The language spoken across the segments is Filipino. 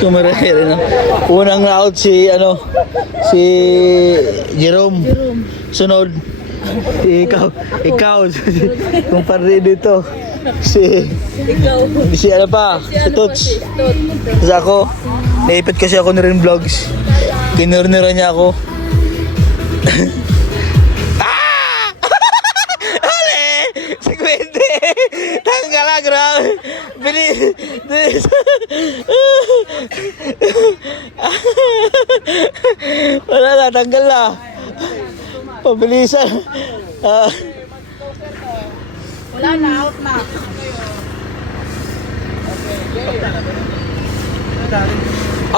Tumarere na. Unang out si si Jerome. Sunod ikaw kumpare dito si ano pa si Tots. Tapos ako naipit kasi ako na rin vlogs. Kinurnira niya ako. Si Quente! Tanggal lah, grabe! Bilis! Wala na, tanggal na! Pabilisan! Wala na, out na.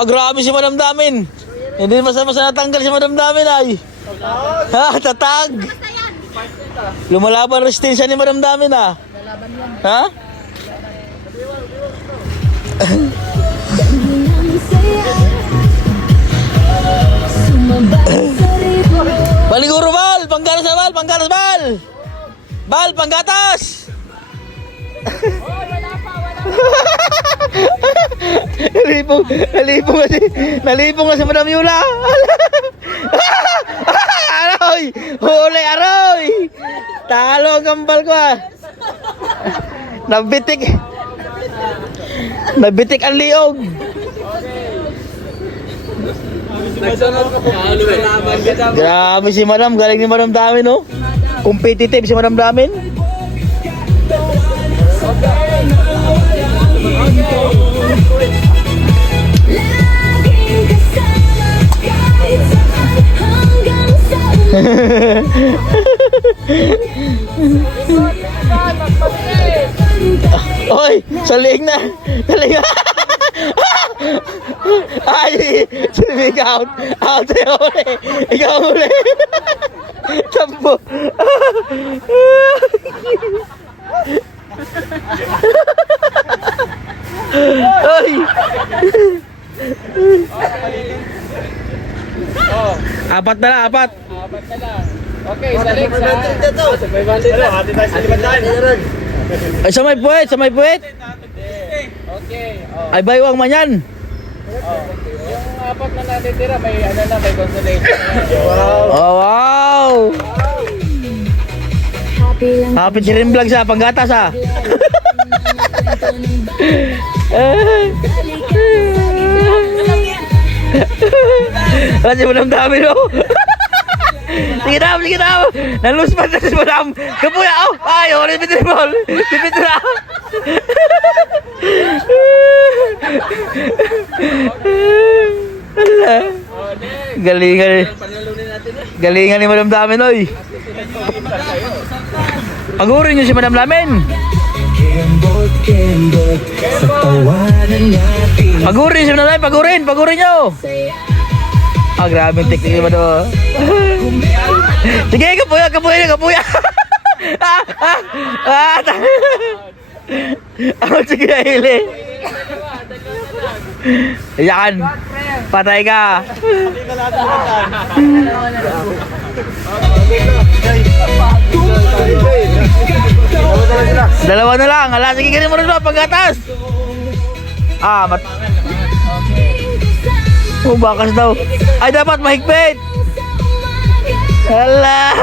Grabe si Madam Damin! Hindi basta-basta natanggal si Madam Damin ay! Ha? Tatag! Lumalaban resistensya ni Madam Damin ah. Ha? Baliguro bal, panggatas na bal, panggatas bal. Bal, panggatas. Nalipong nga si Madam Yula. Aroy! Huli, aroy! Talo ang gambal ko ah. Nabitik ang liog. Grabe si Madam, galing ni Madam Damin no. Competitive si Madam Damin. Oy, saling na. Saling na. Ay, sinimig out. Out na uli. Ikaw uli. Tampo. Oy. Apat na lang, apat. Okay, sa next ha. Sa 500 na. Ay, sa may puwet, sa may puwet. Okay. Ay, baywang man yan. Yung apat na natitira, may may consolation. Oh, wow. Happy si rin vlog sa panggatas ha. Kasi Madam Dami no. Sige na, sige na. Naluspat na si Madam. Kapuya, oh. Ay, ulit bitribol. Bibitra. Galingan ni Madam Dami noy. Pagurin niyo si Madam Lamin. Pagurin si Madam Lamin, pagurin niyo. Grabe yung teknik naman o. Sige, kapuya. Sige, hili. Ayan, patay ka. Dalawa na lang. Hala, sige, ganyan mo rin ba pag-atas. Bakas daw. Ay, dapat mahigpit. Hala.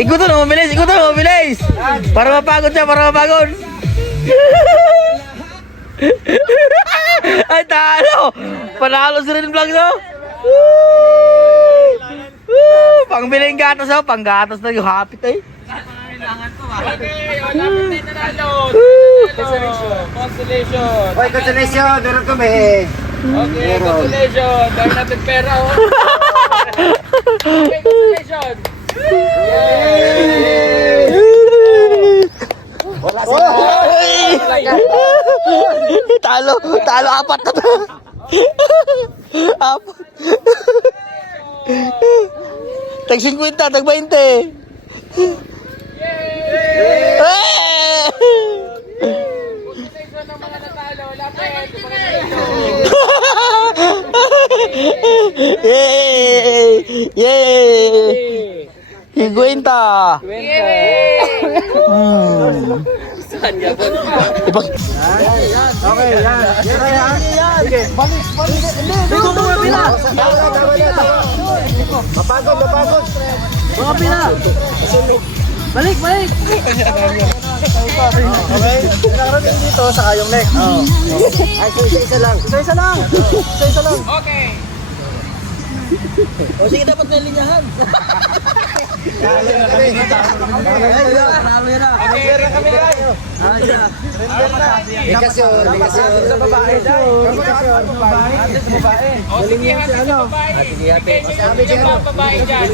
Ikutan mo, mabilis. Para mapagod siya, Ay, talo. Panalo si rin vlog, no? Pangbiling gatas, panggatas na yung happy tayo. Okay, wala pa tayo nanalo. Consolation. Oy, consolation, meron kami. Okay, consolation. Dahil natin pera, oh. Okay, consolation. Yay! Wala sila. Talo, apat na to. Apat. Tag 50, tag 20. Consolation ng mga natalo. Lapit. Yay! 50. Ipag... Okay, yan. Sige. Balik. Hindi ko pila. Mapagod. Mga pila. Balik. Okay. Nakarating dito sa kayong neck. Ay, isa lang. Isa lang. Okay. O sige, dapat may linyahan. Indikasyon. Sa babae. O sige, hati sa babae. Bigay niyo yung babae dyan.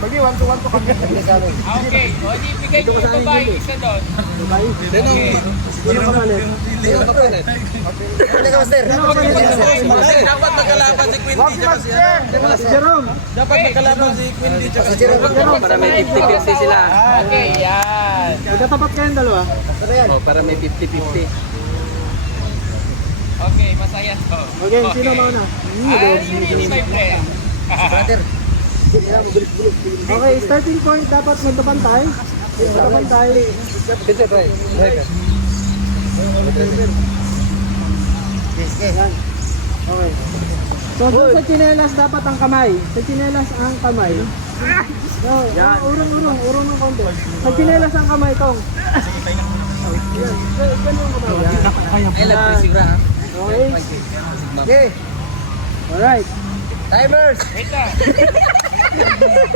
Magi, 1-to-1 to kami. Okay. O di, bigay niyo yung babae isa doon. Ano ka, master? Dapat magkalaban si Quinty tsaka si Jerome. Dapat magkalaban si Quinty tsaka si Para may 50-50 sila. Okay, yan. Magkatapat kayong dalawa. para may 50-50. Okay, masaya to. Okay, sino mauna? Yun hindi my friend. Okay, starting point dapat magkapantay. Magkapantay. Yan. Okay. So, doon sa tsinelas dapat ang kamay. Sa tsinelas ang kamay. No, urong ng konti. Sa tsinelas ang kamay, tong. Yan. Ganun ang kamay. Yan. Okay. Okay. Alright. Timers! Wait lang.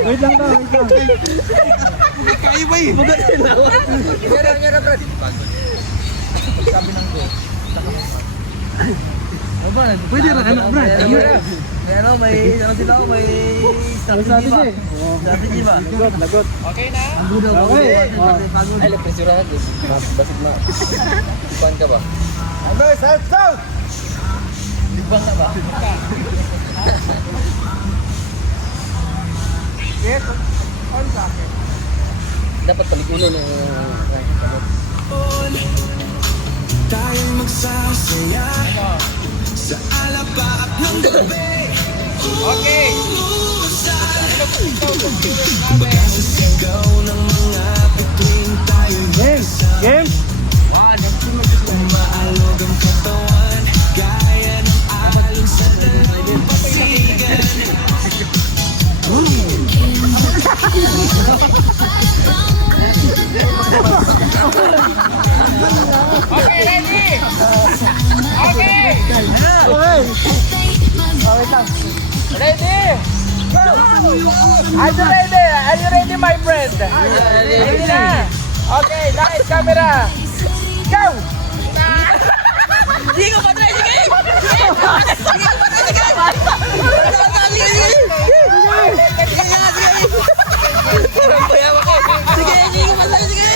Wait lang daw, wait lang. Pwede rin, ano, Brad? May strategy ba? Strategy ba? Lagot. Okay na? Okay. Ay, lepresura natin. Basig na. Ipan ka ba? Ano, south! Ibang na ba? Yes, on sa akin. Dapat palikulo ng... Tayong magsasaya sa alapaap ng gabi. Okay. Sigaw ng mga bituin tayo'y Game! maalog ang katawan, gaya ng alon sa dalampasigan. Okay, ready? Okay. Okay! Okay lang. Ready? Are you ready? Are you ready, my friend? Ready na? Okay, light, camera. Go! Hindi ko patry, sige! Sige ko patry, sige! Parang bayaw ako! Sige, hindi ko patry, sige!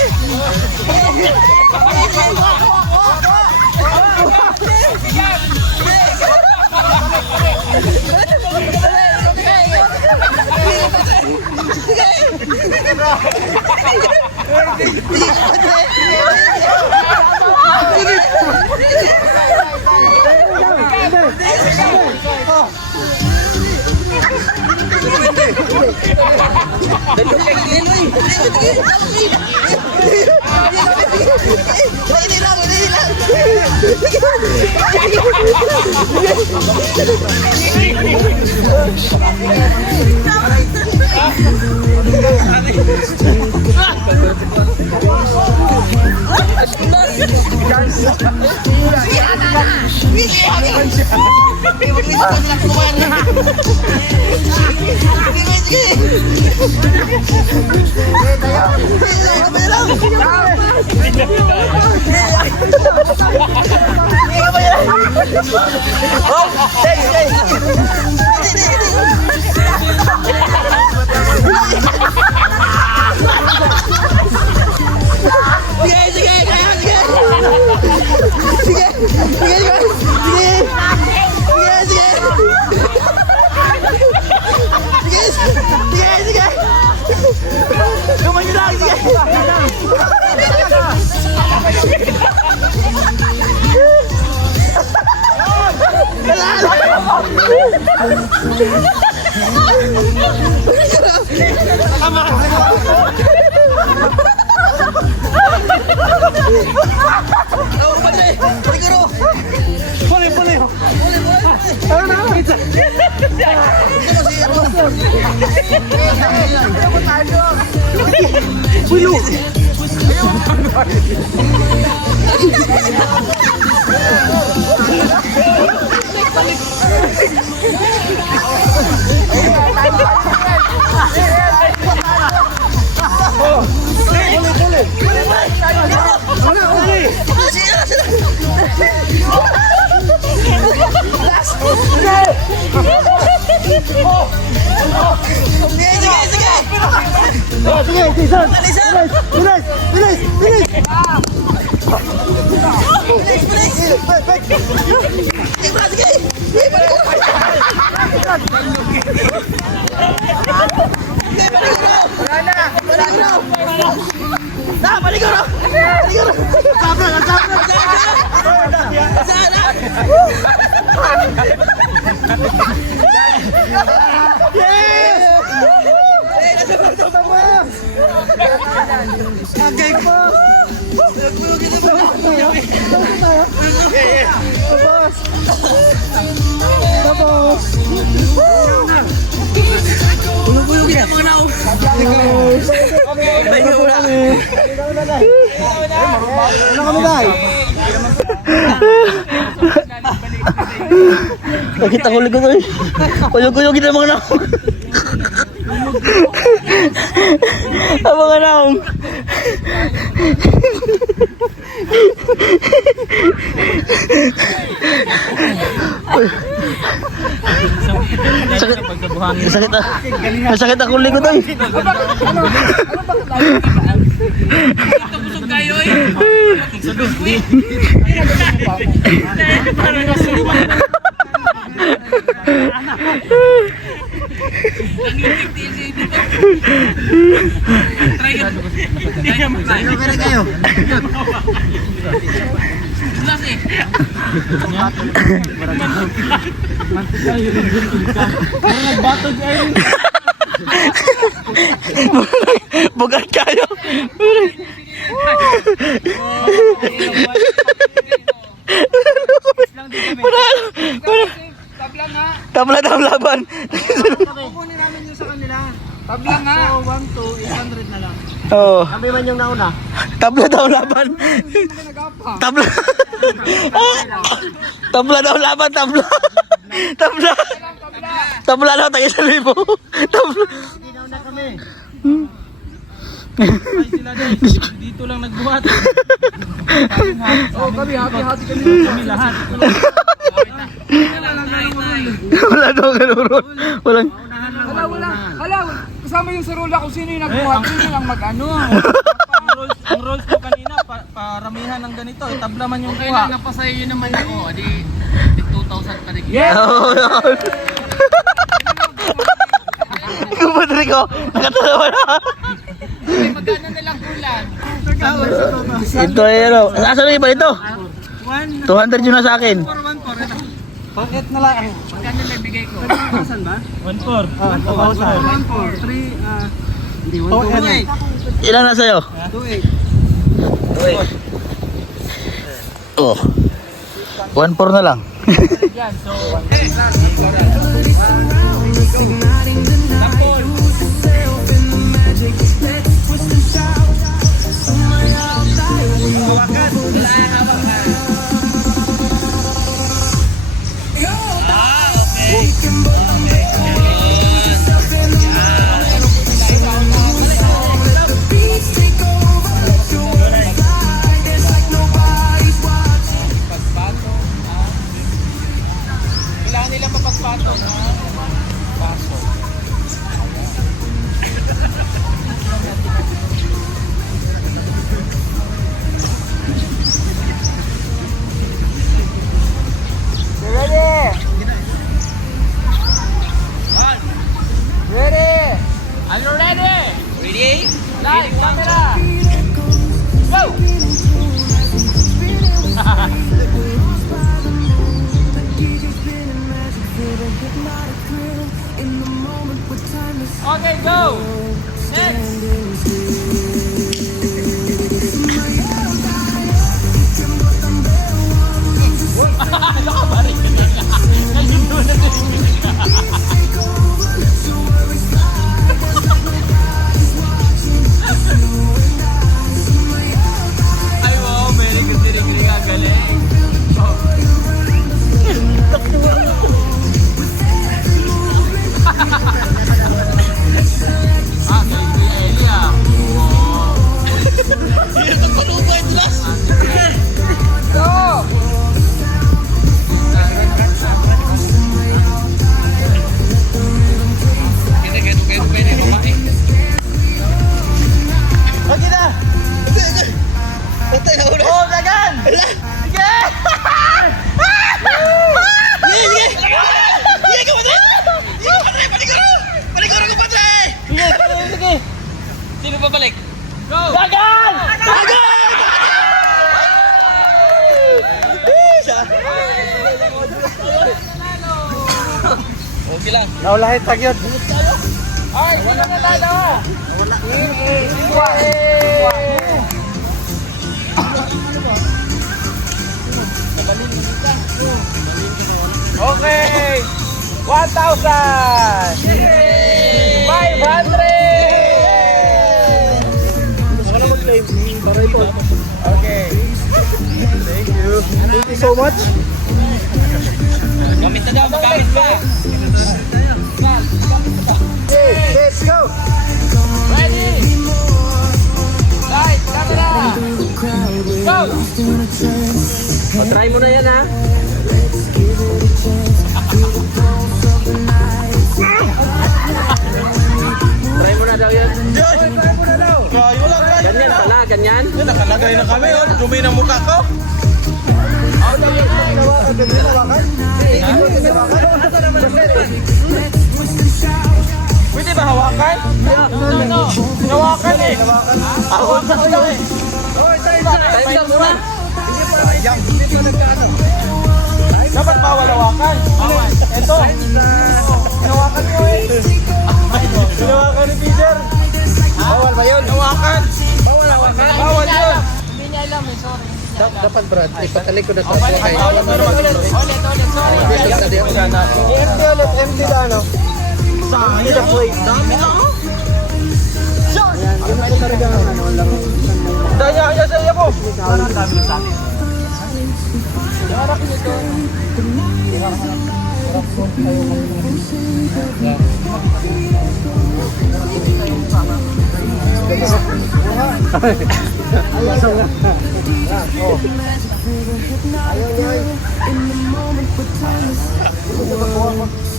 Tama! Oh, padre! Paliguro! Puli. Ano na? Pizza. Pulo. Sige, Jason. Bilis. Ano kami tayo? Nakita ko ulit ko to eh. Uyog-uyog kita mga naong. Ang mga naong. Sakit ah. Masakit ako ulit ko to eh. Bugat kayo. Tabla laban. Kukunin namin yung sa kanila. Tabla nga. So, 1 to 800 na lang. Oo. Kami man yung nauna. Tabla daw laban. Tabla. Tabla daw laban, tabla. Tabla. Tabla daw tayo sa libo. Tabla. Hindi nauna kami. Ay sila guys, dito lang nagbuhat. Oh, kami hati-hati kami lahat. Wala daw kanuron. Walang. Hala, kasama yung sa rola kung sino yung nagbuhat, sino lang mag-ano. Ang rules ko kanina, paramihan ng ganito, tabla man yung kuha. Kailan pa sa'yo yun naman ako, di 2,000 pa rin. Yeah! Kumadri ko, nakatalawa na. Magkano na lang kulang? Ito ay ano. Asan na iba ito? 200 yun na sa akin. Bakit na lang? Magkano na bigay ko? 1,000 ba? 1,400. 1,400. 3, hindi, 1,200. Ilan na sa'yo? 2,800. Oh. 1,400 na lang. Yan, so... Kailangan nila mapagpatong na baso. Ala! Sige! Sige! Sige, kumpadre! Sige, kumpadre! Paliguro! Paliguro, kumpadre! Sige. Sino pa balik? Go! Dagan! Dagan! Okay lang. Naulahit tagyod. Ay, sino nanalo? Okay! 1,000! 500! Ako na mag-claim. Para ito. Okay. Thank you so much. Gamit na daw, magamit pa. Okay, let's go. Ready? Light, camera! Go! Try mo na yan ha. Try mo na daw yan. Try mo na daw. Kayo lang yan. Ganyan pala, ganyan. Nakalagay na kami, oh. Dumi ng mukha ko. Pwede ba hawakan? No. Hawakan eh. Hawakan ko lang eh. Time's up muna. Dapat bawal hawakan. Ito. Hawakan mo eh. Hawakan ni Peter. Bawal ba yun? Hawakan. Bawal hawakan. Bawal yun. Dapat Brad, ipatalik ko na sa Ulit, kay. sorry. Empty ulit, empty na ano. Empty the plate. Dami na oh. Yan, yun ako talaga ano, laro. Daya ko.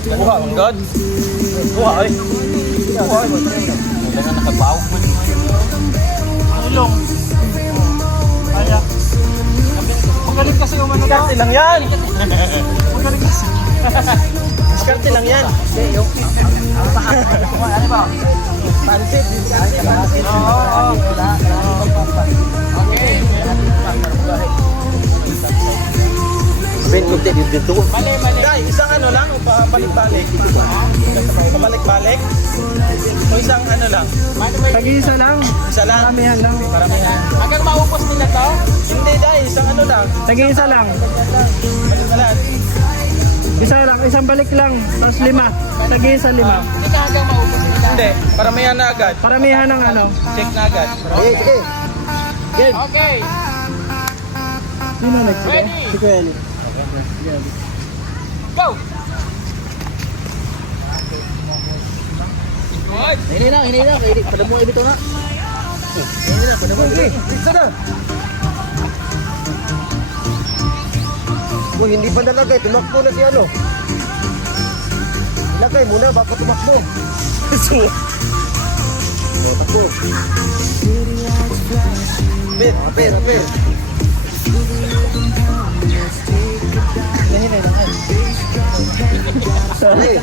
Kuha, ang god. Kuha, ay. Kuha, ay. Kailangan nakabaw. Tulong. Kaya. Magaling kasi yung ano daw. Diskarte lang yan. Magaling kasi. Diskarte lang yan. Ano ba? Pansit. Oo. Okay. Ben, kunti dito. Mali. Dahil isang ano lang, pabalik-balik. Pabalik-balik. O isang ano lang. Tag-isa lang. Isa lang. Paramihan lang. Paramihan. Hanggang maupos nila to? Hindi dahil, isang ano lang. Tag-isa lang. Balik-balat. Isa lang, isang balik lang. Tapos 5. Tag-isa 5. Hindi ka hanggang maupos nila? Hindi, paramihan na agad. Paramihan ng ano. Check na agad. Okay, sige. Game. Okay. Sino next? Ready? Si Kuya Eli. Go! Good. Hindi na. Pada mo ibito nga. Hindi na, pada mo. Okay, isa na. Oh, hindi pa nalagay. Tumakbo na si ano. Ilagay muna, baka tumakbo. Oh, takbo. Apir. Sorry.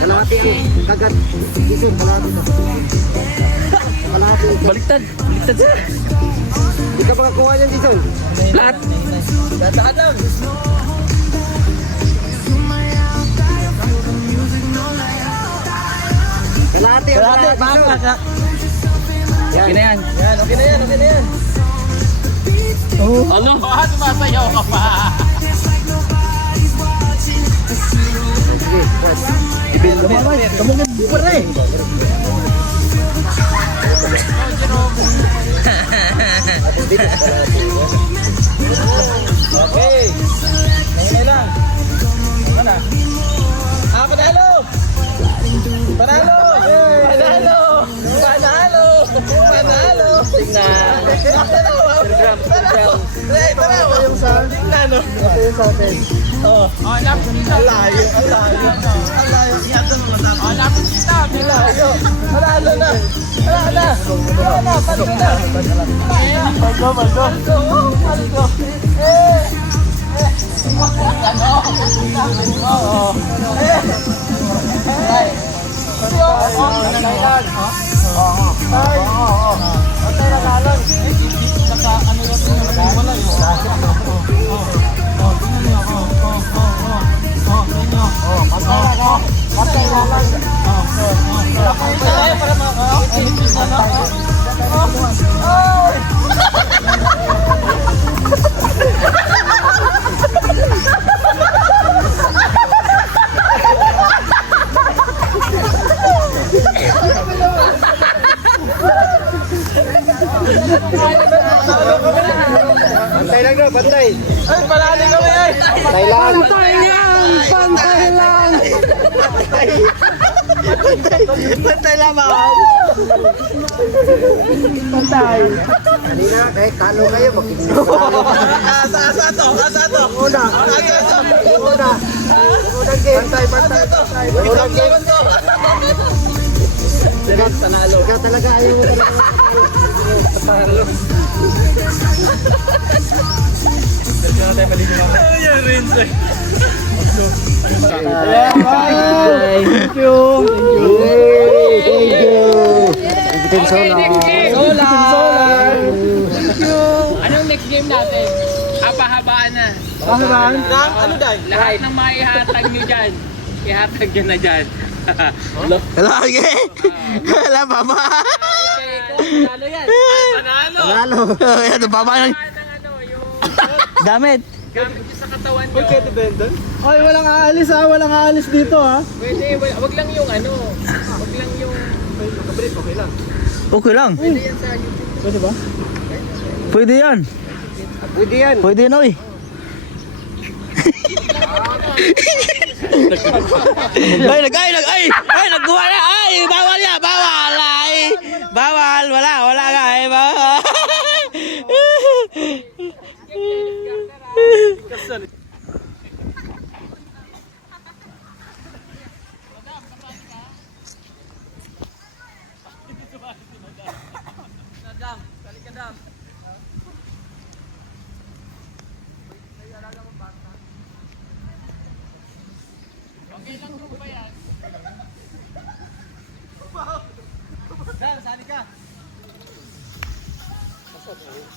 Kalahati ang kagat. Isun, kalahati. Baliktad siya. Hindi ka makakuha niyan, Isun. Flat. Dataan lang. Kalahati. Okay na yan. Okay na yan. Oh. Ano? Sumasayaw ka pa. Sige, Brad. Ibil mo. Kamungin mo rin. Okay. Ngayon lang. Mana? Panalo! Panalo! Panalo! Panalo! Panalo! na Yung sa tingnan, no? ito yung sa atin. Oh, lapit dito. alayo. Yata mo matapos. Lapit dito. Alayo. Wala na. Pati na. Paldo. Pantay lang daw, pantay. Ay, palali kami ay. Pantay lang. Pantay lamang. Pantay. Kanina, kahit talo kayo, makinig. Asa to. Una. Unang game. Pantay. Unang game. Sigat, tanalo. Sigat talaga, ayaw mo talaga. Tanalo. Ay, yan rin sir. Bye. Thank you. Thank you. Solar. Anong next game natin? Pahabaan na. Pahabaan? Ano dahil? Lahat ng maihatag nyo dyan. Ihatag nyo na dyan. Lagi. Wala, mama. Panalo yan. Panalo. Panalo. Ayan, mama. Ng ano, yung Gamit. gamit nyo sa katawan nyo. Oy, walang aalis dito ha. Pwede, wag lang yung ano. Wag lang yung... Okay lang. Pwede yan sa YouTube. Pwede ba? Pwede yan. Pwede yan. Pwede yan, oy. Ay, nagkuha na. Ay, bawal yan. Bawal. Ay, bawal. Wala ka. Ay, bawal.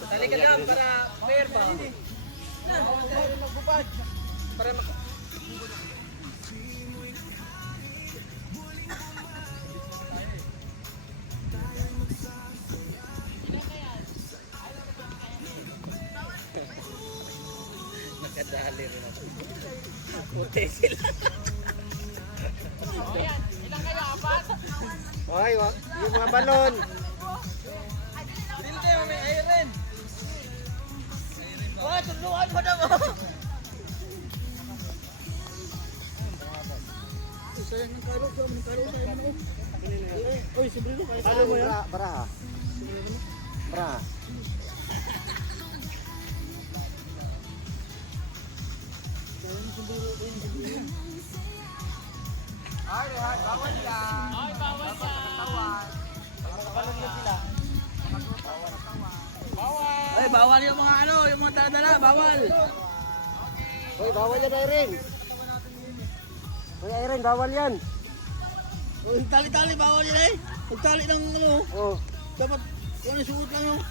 Tali ka lang para fair ba? Nakadali rin ako. Puti sila. Ilan kayo? Apat? Oy, yung mga balon. Hindi, may iron. Oh, tulungan mo na mo. Ano mo yan? Para. Ay, bawal yan. Ay, bawal yan. Ay, bawal yung mga yung mga dala, bawal. Oy, bawal yan, Irene. Oy, Irene, bawal yan. Oh, tali-tali, bawal yan eh. Tali ng Oh. dapat yung suot lang yung.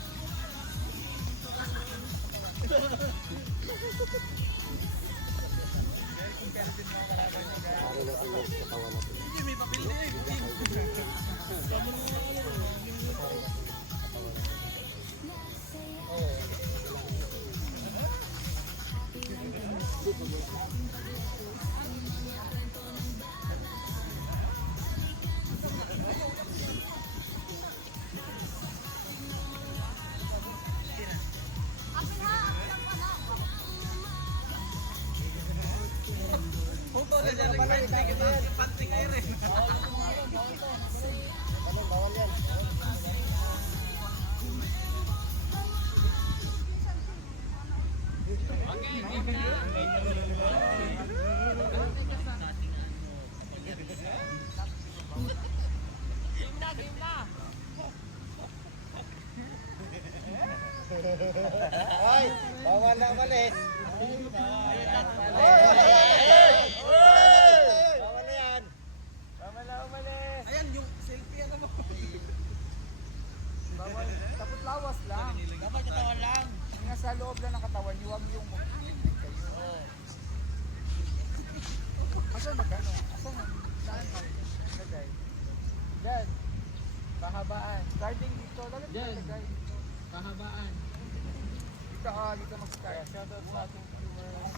Bawal na umalis. Bawal na yan. Bawal na umalis. Ayan, yung selfie ano mo. Bawal. Tapos lawas lang. Dapat katawan lang. Yung nasa loob lang ng katawan, huwag yung asan magkano? Asan na? Saan ka? Lagay. Diyan. Kahabaan. Starting dito. Lagay dito lagay. Kahabaan. Dito dito mag-start. Shoutout sa ating viewers.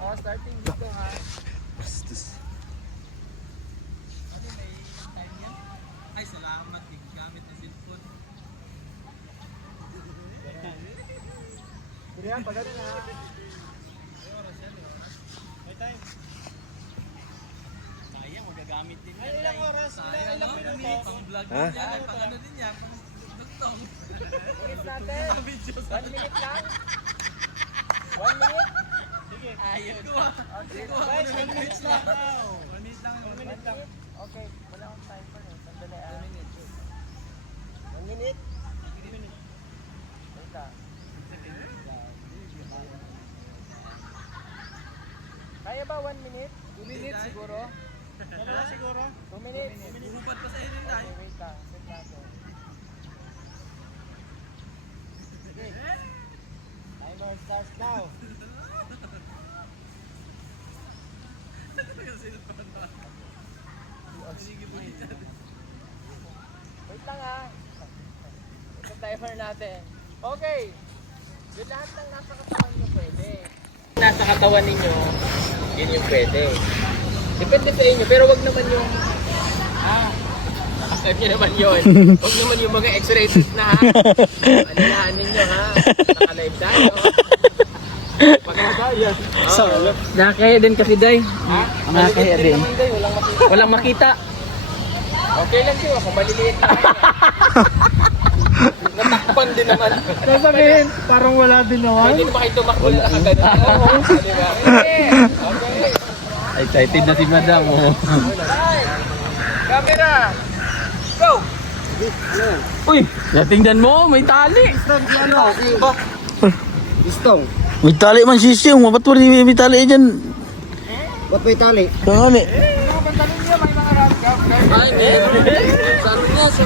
Oh, starting dito ha. Bastos. Ano may time yan? Ay, salamat. Gamit na cellphone. Yan, pag ano na. Sayang, magagamit din yan. Ilang oras? Ilang minuto? Pang vlog din yan. Pang ano din yan. Pang dugtong. Minutes natin. 1 minute lang. 1 minute? Sige. Ayun. Kuha ko na 1 minute lang. 1 minute lang. 1 minute lang. Okay, wala akong time pa rin. Sandali 1 minute? 1 minute? Wait lang. Kaya ba 1 minute? 2 minutes siguro? Wala siguro. 2 minutes? Buhupat pa sa inyo tayo. Okay, wait lang. Wait natin. Timer starts now. Wait lang ha. Ito timer natin. Okay. Yung lahat ng nasa katawan nyo pwede. Nasa katawan ninyo, yun yung pwede. Depende sa inyo, pero wag naman yung wag nyo naman yun. Wag naman yung mga X-rated na ha. Alilahan ninyo ha. Naka-live tayo. Pagkakaya. Nakakaya din kasi day. Ha? Nakakaya din. Walang makita. Okay lang siya kung maliliit na kayo. Natakpan din naman. Sasabihin, parang wala din naman. Hindi naman kayo tumakbo na nakagano. Oo, di ba? Okay. Excited na si madam. Oh. Camera! Go! Uy, natingnan mo, may tali. Istong. May tali man sisyong. Ba't wala may tali dyan? Ba't may tali? Tali. Mga pantalon niya, may mga rad. Ay, meron. Sabi niya, sa